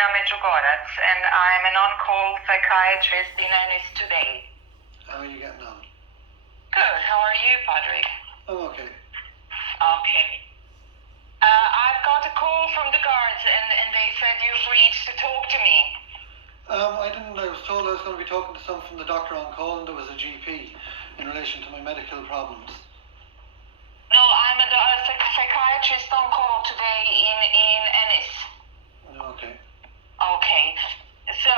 Garda, and I'm an on-call psychiatrist in Ennis today. How are you getting on? Good. How are you, Patrick? I'm okay. Okay. I've got a call from the guards, and they said you've reached to talk to me. I didn't. I was told I was going to be talking to someone from the doctor on call, and there was a GP in relation to my medical problems. No, I'm a psychiatrist on call today in Ennis. Okay. Okay. So,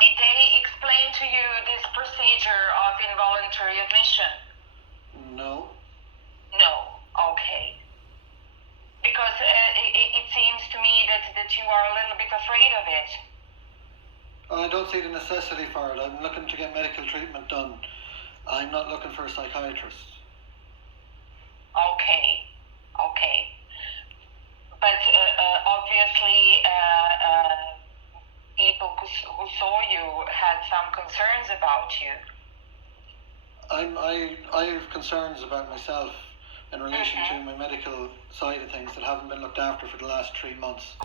did they explain to you this procedure of involuntary admission? No. No. Okay. Because it seems to me that you are a little bit afraid of it. I don't see the necessity for it. I'm looking to get medical treatment done. I'm not looking for a psychiatrist. Okay. Okay. But obviously, people who saw you had some concerns about you. I have concerns about myself in relation to my medical side of things that haven't been looked after for the last 3 months.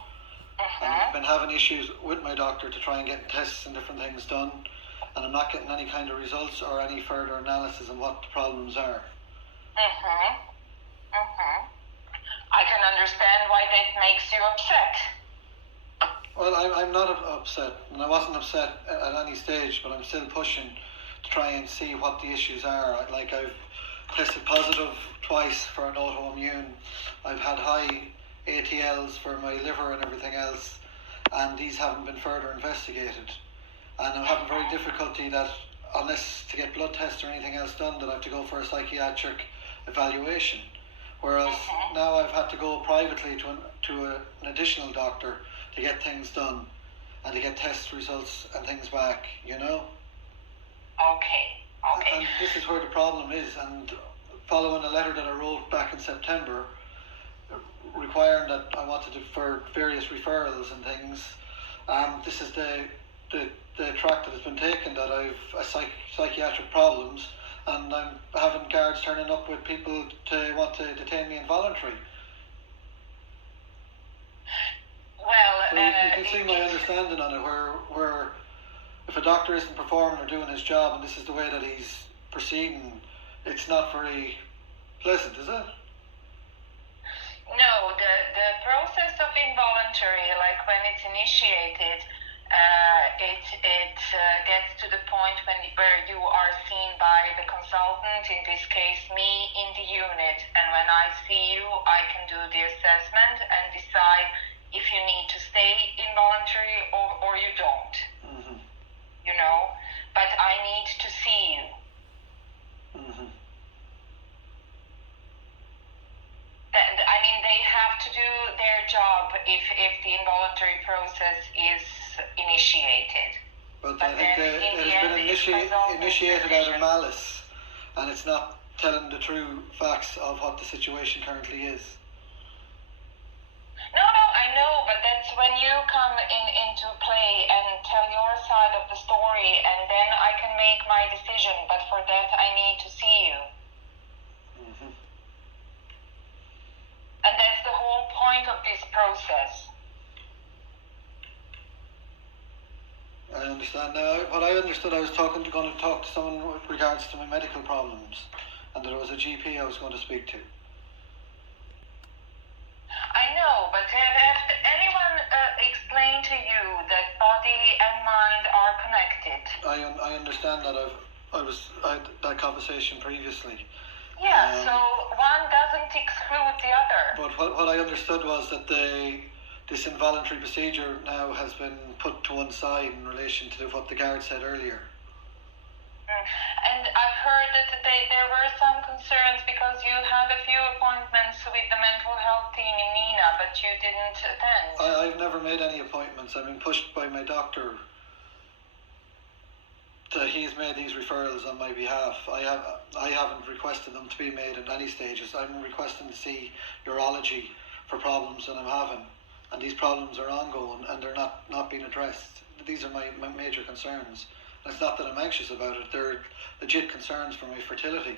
And I've been having issues with my doctor to try and get tests and different things done, and I'm not getting any kind of results or any further analysis on what the problems are. I can understand why that makes you upset. Well, I'm not upset, and I wasn't upset at any stage, but I'm still pushing to try and see what the issues are. Like, I've tested positive twice for an autoimmune. I've had high ATLs for my liver and everything else, and these haven't been further investigated. And I'm having very difficulty that, unless to get blood tests or anything else done, that I have to go for a psychiatric evaluation. Whereas now I've had to go privately to an additional doctor to get things done and to get test results and things back, you know? Okay. And this is where the problem is, and following a letter that I wrote back in September requiring that I wanted to for various referrals and things, this is the track that has been taken, that I've psychiatric problems, and I'm having guards turning up with people to want to detain me involuntarily. Well, so you can see my understanding on it, where if a doctor isn't performing or doing his job, and this is the way that he's proceeding, it's not very pleasant, is it? No, the process of involuntary, like when it's initiated, it gets to the point where you are seen by the consultant, in this case me, in the unit, and when I see you, I can do the assessment and decide if you need to stay involuntary or you don't. You know, but I need to see you. I mean, they have to do their job if the involuntary process is initiated. But I think it has been initiated out of malice, and it's not telling the true facts of what the situation currently is. No, I know, but that's when you come into play and tell your side of the story, and then I can make my decision, but for that I need to see you. And that's the whole point of this process. I understand now. What I understood, I was going to talk to someone with regards to my medical problems, and that it was a GP I was going to speak to. I know, but have anyone explained to you that body and mind are connected? I understand that. I had that conversation previously. Yeah, so one doesn't exclude the other. But what I understood was that this involuntary procedure now has been put to one side in relation to what the guard said earlier. And I've heard that there were some concerns because you had a few appointments with the mental health team in Nina, but you didn't attend. I've never made any appointments. I've been pushed by my doctor. He's made these referrals on my behalf. I haven't requested them to be made at any stages. I'm requesting to see urology for problems that I'm having, and these problems are ongoing and they're not being addressed. These are my major concerns. And it's not that I'm anxious about it. They're legit concerns for my fertility.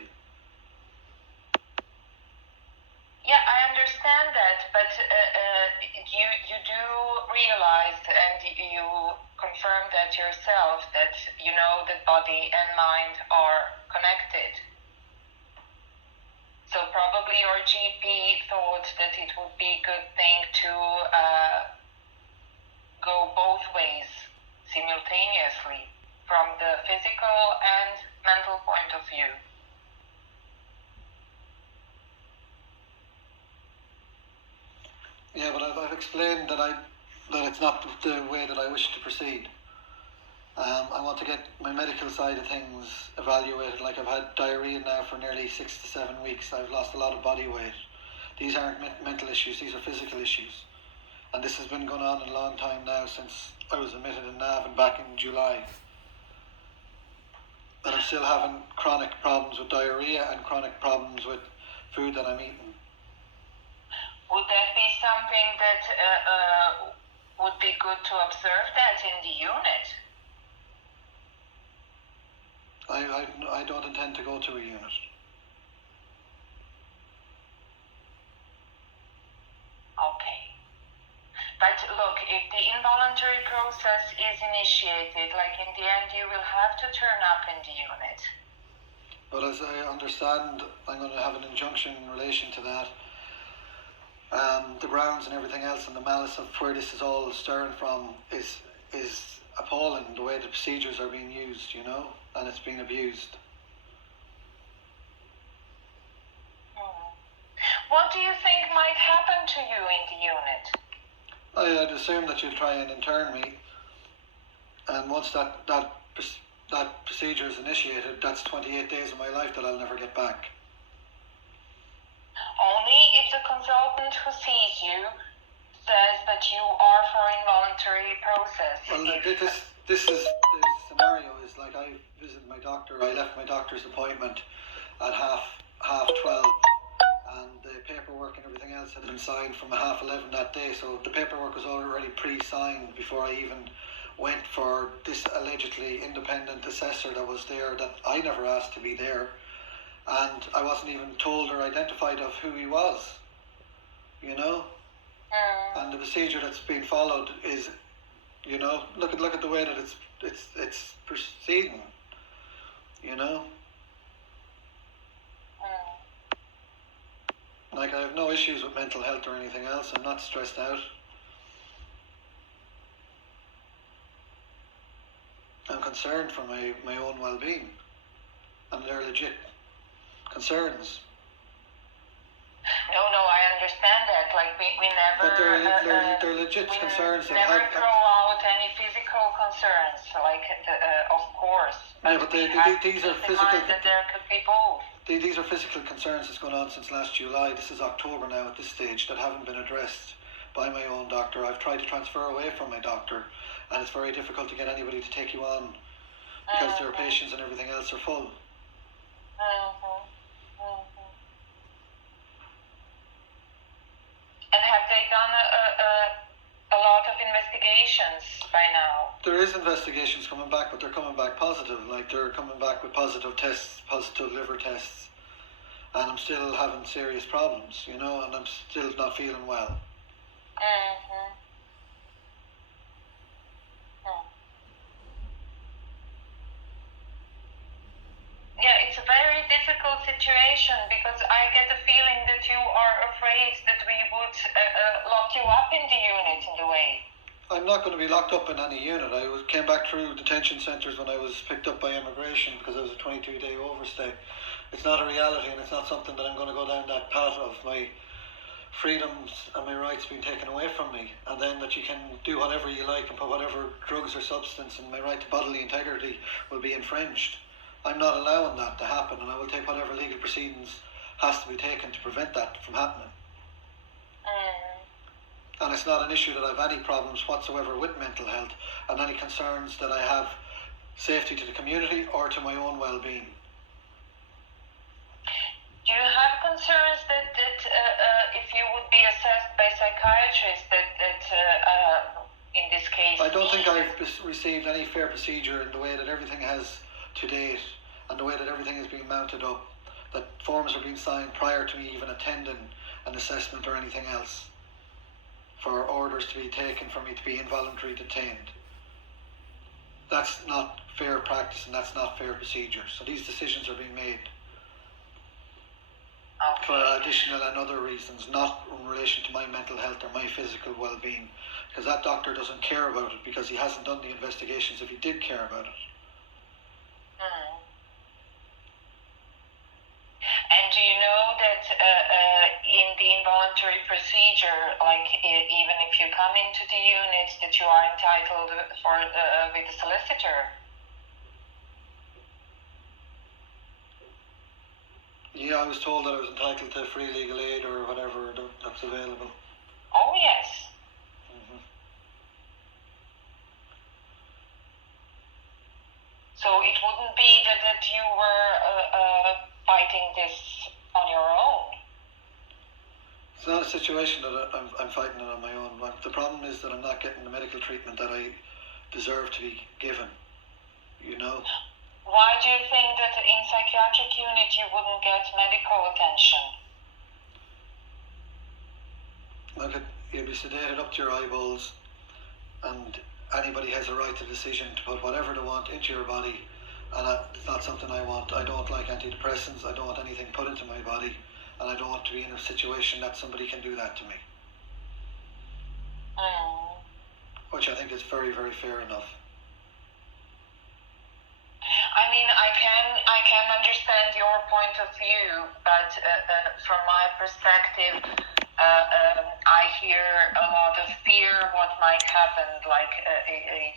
Yeah, I understand that, but you you do realize and you confirm that yourself, that you know that body and mind are connected. So probably your GP thought that it would be a good thing to go both ways simultaneously, from the physical and mental point of view. Yeah, but I've explained that it's not the way that I wish to proceed. I want to get my medical side of things evaluated. Like, I've had diarrhea now for nearly 6 to 7 weeks. I've lost a lot of body weight. These aren't mental issues, these are physical issues. And this has been going on a long time now, since I was admitted in Navan back in July. And I'm still having chronic problems with diarrhea and chronic problems with food that I'm eating. Would that be something that would be good to observe that in the unit? I don't intend to go to a unit. Okay. But look, if the involuntary process is initiated, like in the end you will have to turn up in the unit. But as I understand, I'm going to have an injunction in relation to that. The grounds and everything else, and the malice of where this is all stirring from is appalling, the way the procedures are being used, you know, and it's being abused. What do you think might happen to you in the unit? I'd assume that you'll try and intern me, and once that procedure is initiated, that's 28 days of my life that I'll never get back. Only if the consultant who sees you says that you are for involuntary process. Well, this is the scenario is like, I visited my doctor. I left my doctor's appointment at half 12, and the paperwork and everything else had been signed from 11:30 that day. So the paperwork was already pre-signed before I even went for this allegedly independent assessor that was there, that I never asked to be there, and I wasn't even told or identified of who he was, you know. And the procedure that's being followed is, you know, look at the way that it's proceeding, you know. Like, I have no issues with mental health or anything else. I'm not stressed out. I'm concerned for my own well-being, and they're legit concerns. No, I understand that. Like, we never. But they're legit concerns. We never throw out any physical concerns, like of course. Yeah, but these are physical. That there could be both. These are physical concerns that's going on since last July. This is October now at this stage, that haven't been addressed by my own doctor. I've tried to transfer away from my doctor, and it's very difficult to get anybody to take you on because their patients and everything else are full. And have they done a lot of investigations by now? There is investigations coming back, but they're coming back positive. Like, they're coming back with positive tests, positive liver tests, and I'm still having serious problems, you know, and I'm still not feeling well. Yeah, it's a very difficult situation, because I get the feeling that you are afraid that we would lock you up in the unit in the way. I'm not going to be locked up in any unit. I came back through detention centres when I was picked up by immigration, because I was a 22-day overstay. It's not a reality, and it's not something that I'm going to go down that path of my freedoms and my rights being taken away from me, and then that you can do whatever you like and put whatever drugs or substance, and my right to bodily integrity will be infringed. I'm not allowing that to happen, and I will take whatever legal proceedings has to be taken to prevent that from happening. And it's not an issue that I have any problems whatsoever with mental health, and any concerns that I have safety to the community or to my own well-being. Do you have concerns that if you would be assessed by psychiatrists, that in this case? I don't think I've received any fair procedure in the way that everything has to date, and the way that everything is being mounted up, that forms are being signed prior to me even attending an assessment or anything else. for orders to be taken for me to be involuntarily detained. That's not fair practice and that's not fair procedure. So these decisions are being made for additional and other reasons, not in relation to my mental health or my physical well-being, because that doctor doesn't care about it because he hasn't done the investigations if he did care about it. And do you know that in the involuntary procedure, like even if you come into the unit, that you are entitled for with the solicitor? Yeah, I was told that I was entitled to free legal aid or whatever that's available. Oh yes. Mm-hmm. So it wouldn't be that you were fighting this on your own. It's not a situation that I'm fighting it on my own. The problem is that I'm not getting the medical treatment that I deserve to be given. You know. Why do you think that in psychiatric unit you wouldn't get medical attention? Look, you'll be sedated up to your eyeballs, and anybody has a right to decision to put whatever they want into your body, and it's not something I want. I don't like antidepressants. I don't want anything put into my body, and I don't want to be in a situation that somebody can do that to me. Which I think is very, very fair enough. I mean, I can understand your point of view, but from my perspective, I hear a lot of fear what might happen, like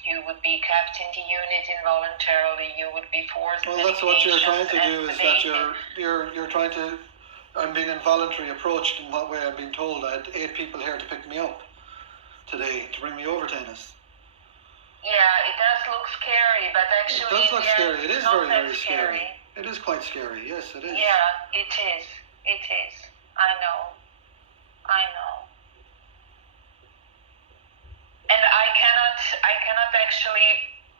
you would be kept in the unit involuntarily, you would be forced. Well, that's what you're trying to do, is that you're trying to. I'm being involuntarily approached in what way I'm being told. I had 8 people here to pick me up today to bring me over to Ennis. Yeah, it does look scary, but actually... It does look scary. It is very, very scary. It is quite scary. Yes, it is. Yeah, it is. It is. I know. And I cannot actually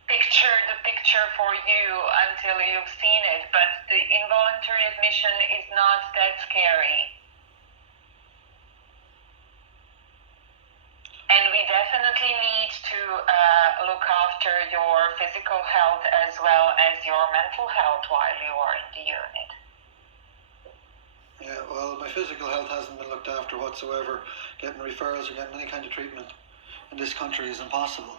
picture the picture for you until you've seen it, but the involuntary admission is not that scary. And we definitely need to look after your physical health as well as your mental health while you are in the unit. Yeah, well, my physical health hasn't been looked after whatsoever. Getting referrals or getting any kind of treatment in this country is impossible.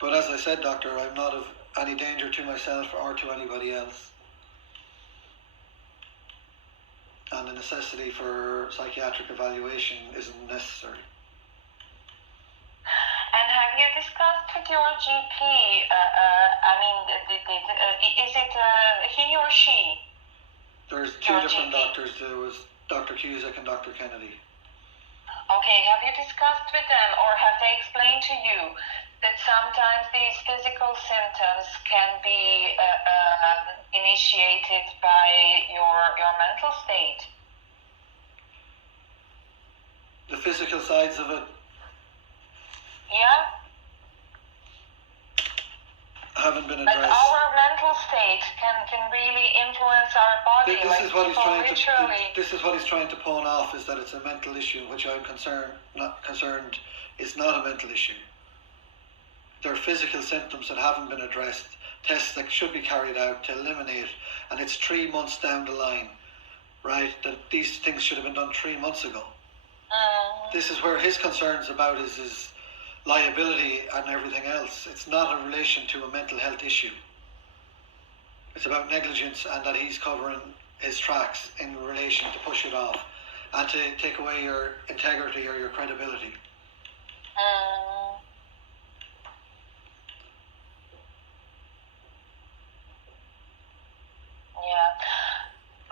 But as I said, Doctor, I'm not of any danger to myself or to anybody else. And the necessity for psychiatric evaluation isn't necessary. And have you discussed with your GP, is it he or she? There's 2 different doctors. There was Dr. Cusack and Dr. Kennedy. Okay, have you discussed with them, or have they explained to you that sometimes these physical symptoms can be initiated by your mental state? The physical sides of it? Yeah. Haven't been addressed. Like our mental state can really influence our body. This is what he's trying to pawn off, is that it's a mental issue, which I'm not concerned. It's not a mental issue. There are physical symptoms that haven't been addressed, tests that should be carried out to eliminate, and it's 3 months down the line, right? That these things should have been done 3 months ago. This is where his concerns about his liability and everything else. It's not in relation to a mental health issue. It's about negligence, and that he's covering his tracks in relation to push it off and to take away your integrity or your credibility. Yeah.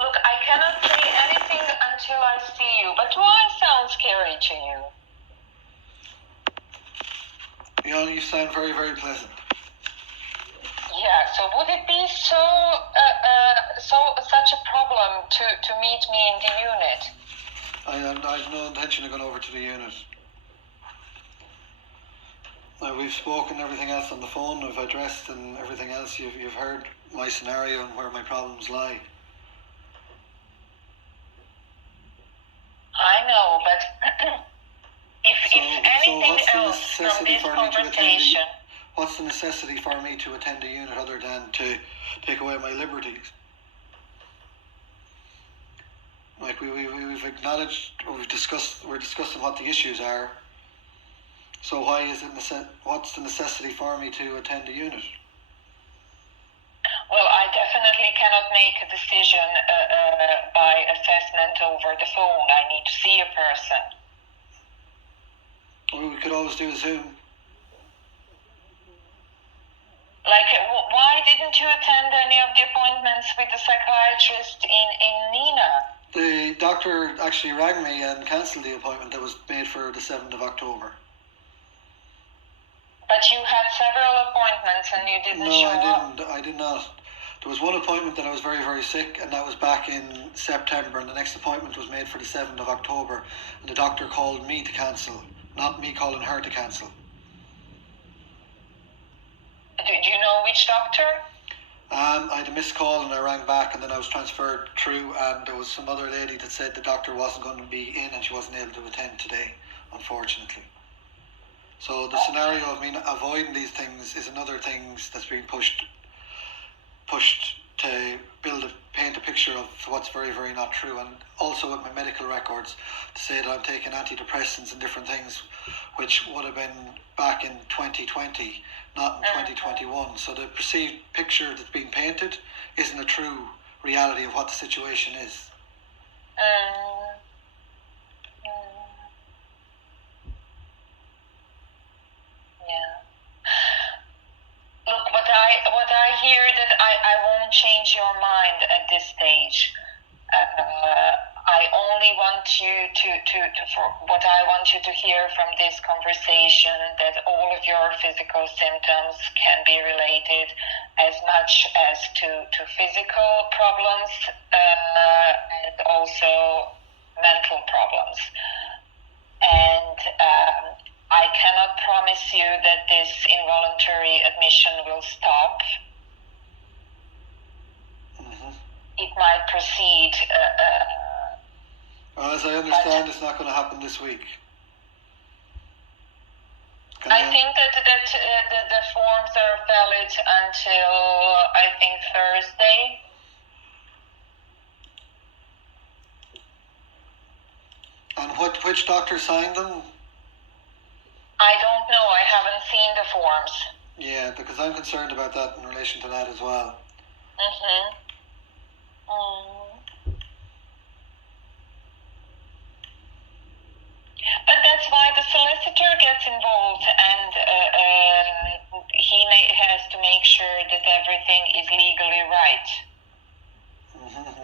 Look, I cannot say anything until I see you, but do I sound scary to you? You sound very, very pleasant. Yeah, so would it be such a problem to meet me in the unit? I have no intention of going over to the unit. We've spoken everything else on the phone. I've addressed and everything else. You've heard my scenario and where my problems lie. I know, but if anything else from this conversation... What's the necessity for me to attend a unit other than to take away my liberties? Like we've acknowledged, we're discussing what the issues are. So why is it what's the necessity for me to attend a unit? Well, I definitely cannot make a decision by assessment over the phone. I need to see a person. Well, we could always do a Zoom. Like, why didn't you attend any of the appointments with the psychiatrist in Nina? The doctor actually rang me and cancelled the appointment that was made for the 7th of October. But you had several appointments and you didn't show up. No, I did not. There was one appointment that I was very, very sick, and that was back in September, and the next appointment was made for the 7th of October, and the doctor called me to cancel, not me calling her to cancel. Do you know which doctor? I had a missed call and I rang back, and then I was transferred through, and there was some other lady that said the doctor wasn't going to be in and she wasn't able to attend today, unfortunately. So the scenario of me avoiding these things is another thing that's being pushed to paint a picture of what's very, very not true. And also with my medical records, to say that I'm taking antidepressants and different things, which would have been back in 2020, not in 2021. So the perceived picture that's being painted isn't a true reality of what the situation is. Look, what I hear that I won't change your mind at this stage. I only want you for what I want you to hear from this conversation, that all of your physical symptoms can be related as much as to physical problems and also mental problems. And I cannot promise you that this involuntary admission will stop. It might proceed. As I understand, it's not going to happen this week. I think that the forms are valid until, I think, Thursday. And which doctor signed them? I don't know. I haven't seen the forms. Yeah, because I'm concerned about that in relation to that as well. But that's why the solicitor gets involved, and he has to make sure that everything is legally right.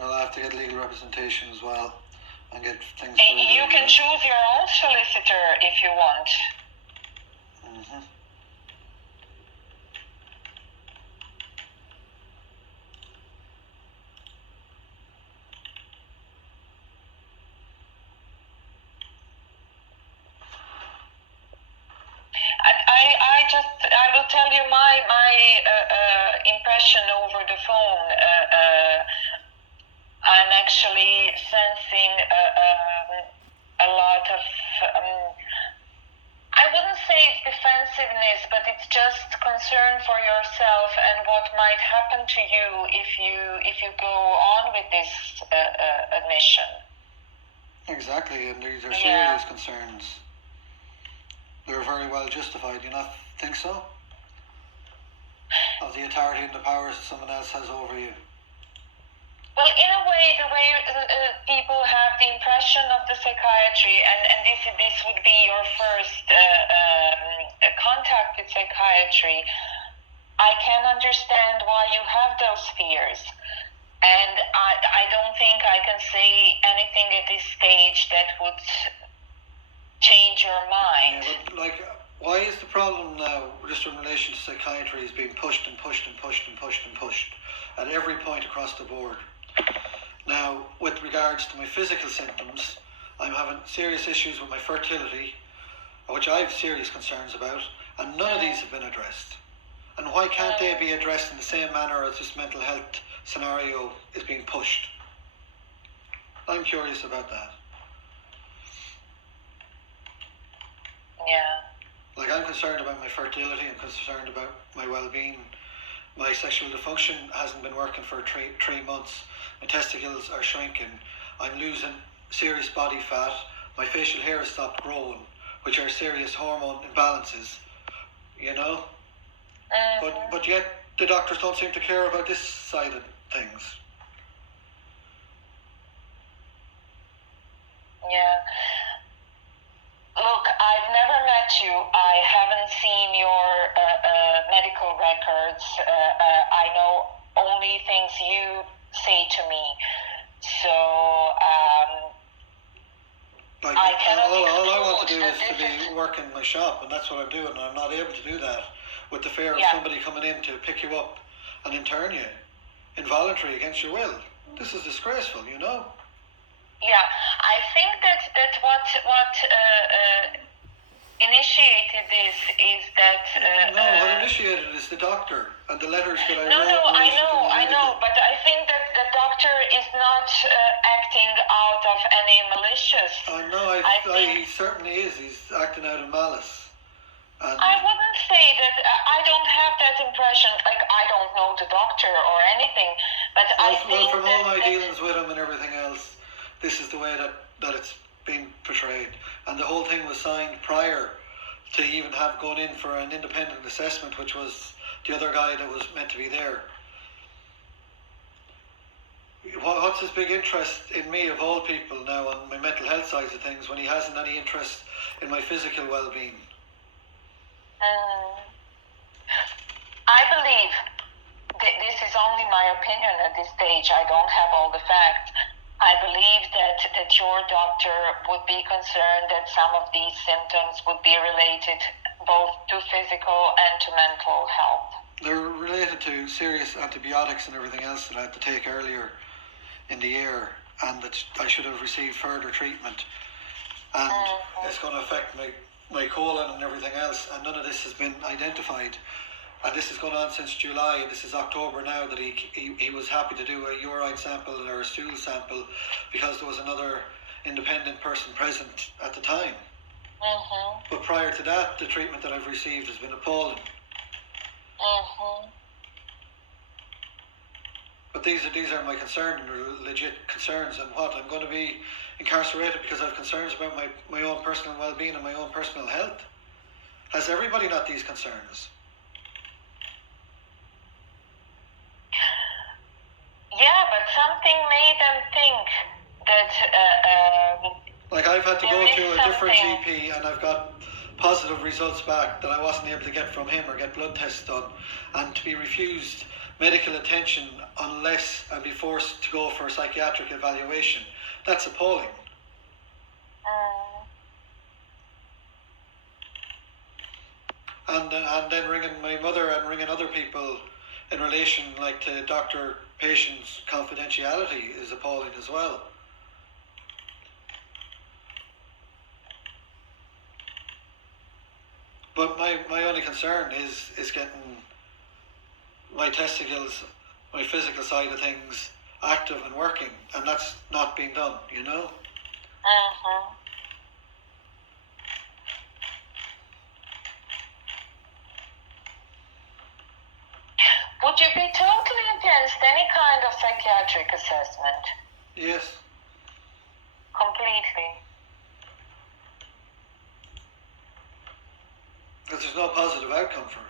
I'll have to get legal representation as well and get things. You can choose your own solicitor if you want. I will tell you my impression over the phone. I'm actually sensing a lot of, I wouldn't say it's defensiveness, but it's just concern for yourself and what might happen to you if you go on with this admission. Exactly, and these are serious concerns. They're very well justified. Do you not think so? Of the authority and the powers that someone else has over you. Well, in a way, the way people have the impression of the psychiatry, and this would be your first contact with psychiatry, I can understand why you have those fears. And I don't think I can say anything at this stage that would change your mind. Yeah, but why is the problem now, just in relation to psychiatry, is being pushed and pushed and pushed and pushed and pushed at every point across the board? Now, with regards to my physical symptoms, I'm having serious issues with my fertility, which I have serious concerns about, And none of these have been addressed. And why can't they be addressed in the same manner as this mental health scenario is being pushed? I'm curious about that. Yeah. Like, I'm concerned about my fertility, I'm concerned about my well-being. My sexual dysfunction hasn't been working for 3 months. My testicles are shrinking. I'm losing serious body fat. My facial hair has stopped growing, which are serious hormone imbalances, you know? But yet the doctors don't seem to care about this side of things. Yeah. Look, I've never met you. I haven't seen your medical records. I know only things you say to me. So like, I cannot all I want to do exclude is to be working my shop, and that's what I'm doing, and I'm not able to do that with the fear of somebody coming in to pick you up and intern you involuntary against your will. This is disgraceful, you know? Yeah, I think that what initiated this is that no, what initiated is the doctor and the letters that I wrote. I know, but I think that the doctor is not acting out of any malicious. He certainly is. He's acting out of malice. And I wouldn't say that. I don't have that impression. Like, I don't know the doctor or anything, but from all my dealings with him and everything else, this is the way that it's been portrayed. And the whole thing was signed prior to even have gone in for an independent assessment, which was the other guy that was meant to be there. What's his big interest in me, of all people, now on my mental health side of things, when he hasn't any interest in my physical well-being? I believe this is only my opinion at this stage. I don't have all the facts. I believe that your doctor would be concerned that some of these symptoms would be related both to physical and to mental health. They're related to serious antibiotics and everything else that I had to take earlier in the year, and that I should have received further treatment. And it's going to affect my colon and everything else, and none of this has been identified. And this has gone on since July, and this is October now that he was happy to do a urine sample or a stool sample because there was another independent person present at the time. But prior to that, the treatment that I've received has been appalling. But these are my concerns, legit concerns, and what? I'm going to be incarcerated because I have concerns about my own personal well-being and my own personal health. Has everybody not these concerns? Yeah, but something made them think that like, I've had to go to a different GP and I've got positive results back that I wasn't able to get from him or get blood tests done, and to be refused medical attention unless I be forced to go for a psychiatric evaluation. That's appalling. And then ringing my mother and ringing other people in relation, like, to doctor-patient's confidentiality is appalling as well. But my only concern is getting my testicles, my physical side of things, active and working, and that's not being done, you know? Would you be totally against any kind of psychiatric assessment? Yes. Completely. Because there's no positive outcome for it.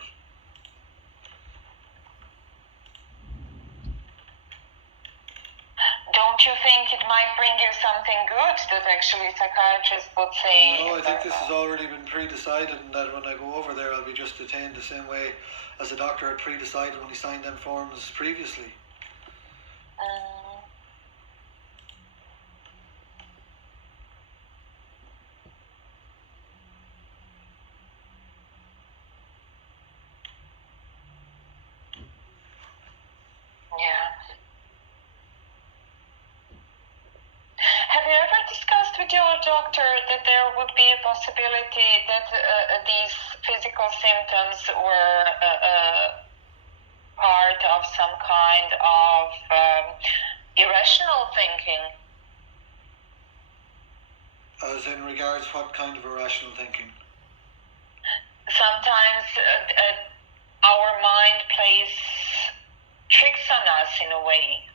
Don't you think it might bring you something good that actually psychiatrists would say? No, I think this has already been pre-decided, and that when I go over there I'll be just detained the same way as the doctor had pre-decided when he signed them forms previously. Yeah. Have you ever discussed with your doctor doctor that there would be a possibility that these physical symptoms were part of some kind of irrational thinking. As in regards what kind of irrational thinking? Sometimes our mind plays tricks on us in a way.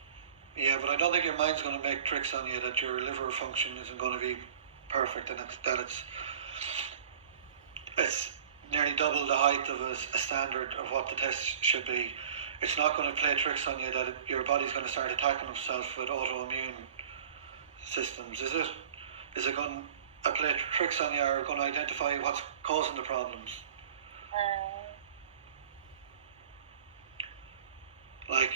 Yeah, but I don't think your mind's going to make tricks on you that your liver function isn't going to be perfect and that it's nearly double the height of a standard of what the test should be. It's not going to play tricks on you that your body's going to start attacking itself with autoimmune systems, is it? Is it going to play tricks on you or going to identify what's causing the problems? Like,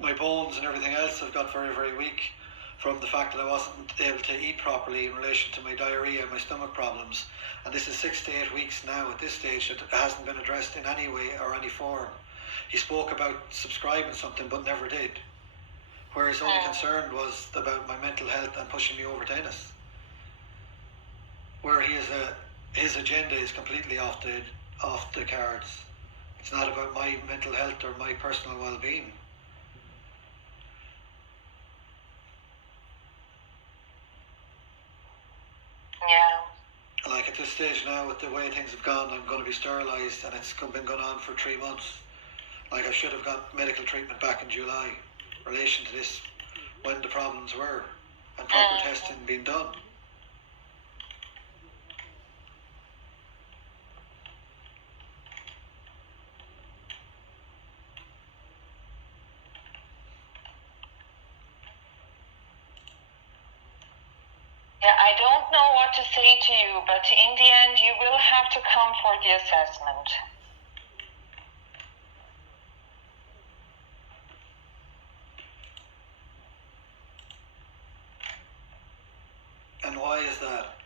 my bones and everything else have got very, very weak from the fact that I wasn't able to eat properly in relation to my diarrhea and my stomach problems. And this is 6 to 8 weeks now at this stage that it hasn't been addressed in any way or any form. He spoke about subscribing something but never did. Where his only concern was about my mental health and pushing me over to Ennis. Where his agenda is completely off the cards. It's not about my mental health or my personal well-being. Yeah. Like at this stage now, with the way things have gone, I'm going to be sterilised, and it's been going on for 3 months. Like I should have got medical treatment back in July, in relation to this, when the problems were, and proper testing being done. Yeah, I don't know what to say to you, but in the end, you will have to come for the assessment. And why is that?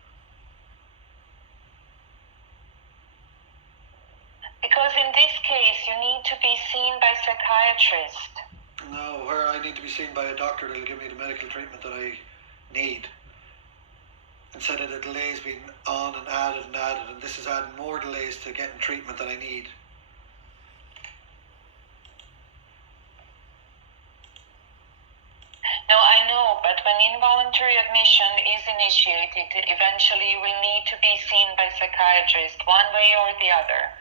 Because in this case, you need to be seen by a psychiatrist. No, where I need to be seen by a doctor that'll give me the medical treatment that I need. Instead of the delays being on and added, and this is adding more delays to getting treatment that I need. No, I know, but when involuntary admission is initiated, eventually you will need to be seen by a psychiatrist, one way or the other.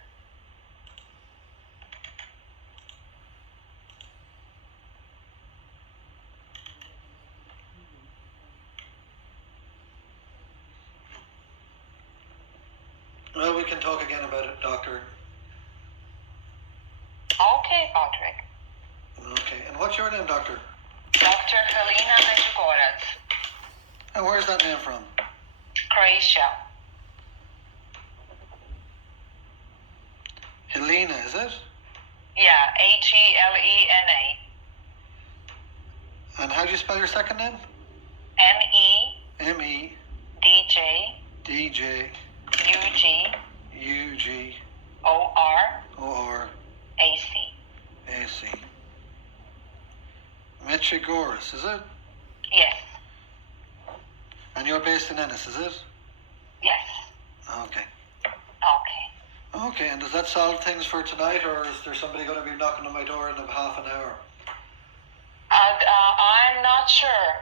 Well, we can talk again about it, doctor. Okay, Patrick. Okay, and what's your name, doctor? Dr. Helena Medjugorec. And where's that name from? Croatia. Helena, is it? Yeah, Helena. And how do you spell your second name? MEDJ DJ UG OR AC. Medjugorec, is it? Yes. And you're based in Ennis, is it? Yes. Okay. Okay. Okay, and does that solve things for tonight, or is there somebody going to be knocking on my door in half an hour? I'm not sure.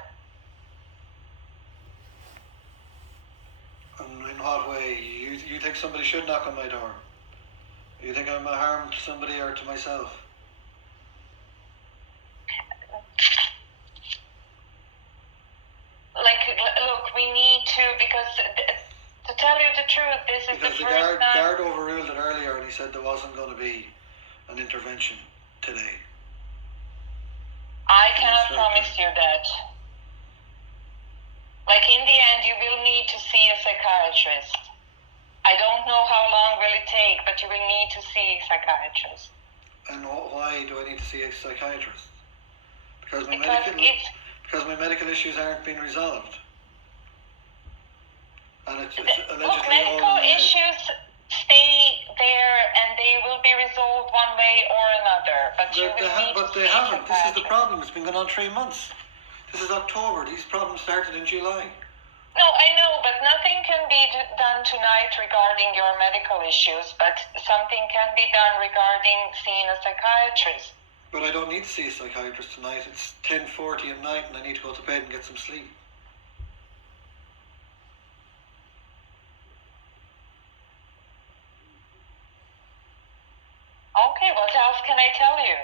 And in what way? You think somebody should knock on my door? You think I'm a harm to somebody or to myself? Look, we need to, because to tell you the truth, this is Because the the first time. guard overruled it earlier, and he said there wasn't going to be an intervention today. I cannot promise you that. Like in the end, you will need to see a psychiatrist. I don't know how long will it take, but you will need to see a psychiatrist. And why do I need to see a psychiatrist? Because my medical issues aren't being resolved. And it's allegedly look, medical issues stay there and they will be resolved one way or another. But they haven't. This is the problem. It's been going on 3 months. This is October. These problems started in July. No, I know, but nothing can be done tonight regarding your medical issues, but something can be done regarding seeing a psychiatrist. But I don't need to see a psychiatrist tonight. It's 10:40 at night and I need to go to bed and get some sleep. Okay, what else can I tell you?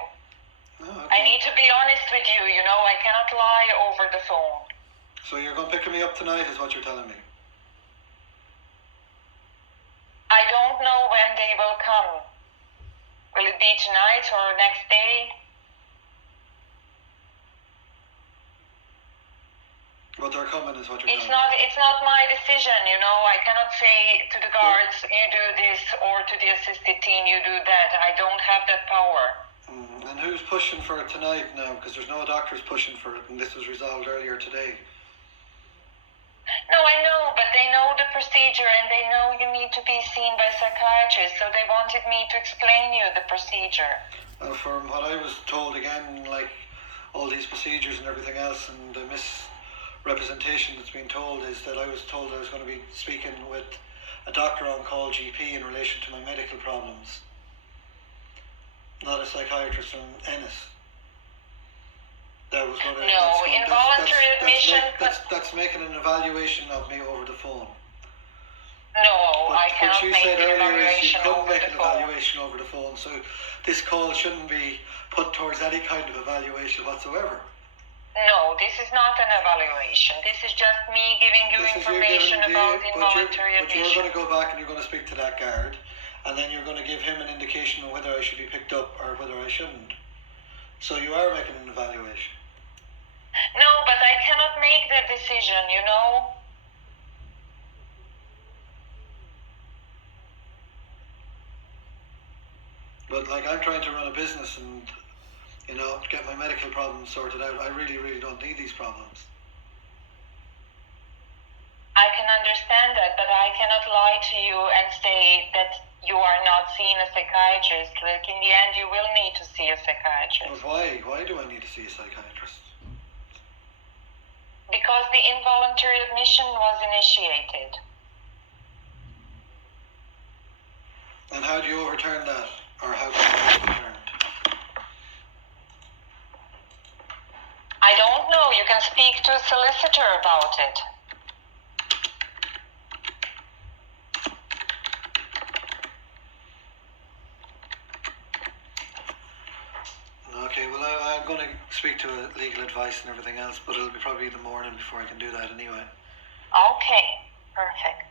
Oh, I okay. need to be honest with you, I cannot lie over the phone. So you're going to pick me up tonight is what you're telling me? I don't know when they will come. Will it be tonight or next day? But they're coming is what you're telling me. It's not my decision, I cannot say to the guards, you do this, or to the assisted team, you do that. I don't have that power. And who's pushing for it tonight now? Because there's no doctors pushing for it, and this was resolved earlier today. No, I know, but they know the procedure and they know you need to be seen by psychiatrists, so they wanted me to explain you the procedure. Well, from what I was told again, like all these procedures and everything else, and the misrepresentation that's been told is that I was told I was going to be speaking with a doctor on call GP in relation to my medical problems, not a psychiatrist from Ennis. That was going to, involuntary admission. That's making an evaluation of me over the phone. No, but I cannot make an evaluation over the phone. You couldn't make an evaluation over the phone, so this call shouldn't be put towards any kind of evaluation whatsoever. No, this is not an evaluation. This is just me giving you information about involuntary admission. But you're going to go back and you're going to speak to that guard, and then you're going to give him an indication of whether I should be picked up or whether I shouldn't. So you are making an evaluation. No, but I cannot make that decision, But I'm trying to run a business and, get my medical problems sorted out. I really, really don't need these problems. I can understand that, but I cannot lie to you and say that you are not seeing a psychiatrist. In the end, you will need to see a psychiatrist. But why? Why do I need to see a psychiatrist? Because the involuntary admission was initiated. And how do you overturn that? Or how can it be overturned? I don't know. You can speak to a solicitor about it. Okay, well, I'm going to speak to legal advice and everything else, but it'll be probably the morning before I can do that anyway. Okay, perfect.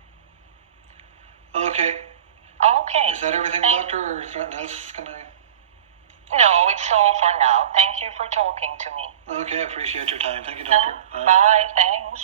Okay. Okay. Is that everything, doctor, or is there anything else? No, it's all for now. Thank you for talking to me. Okay, I appreciate your time. Thank you, doctor. Bye, thanks.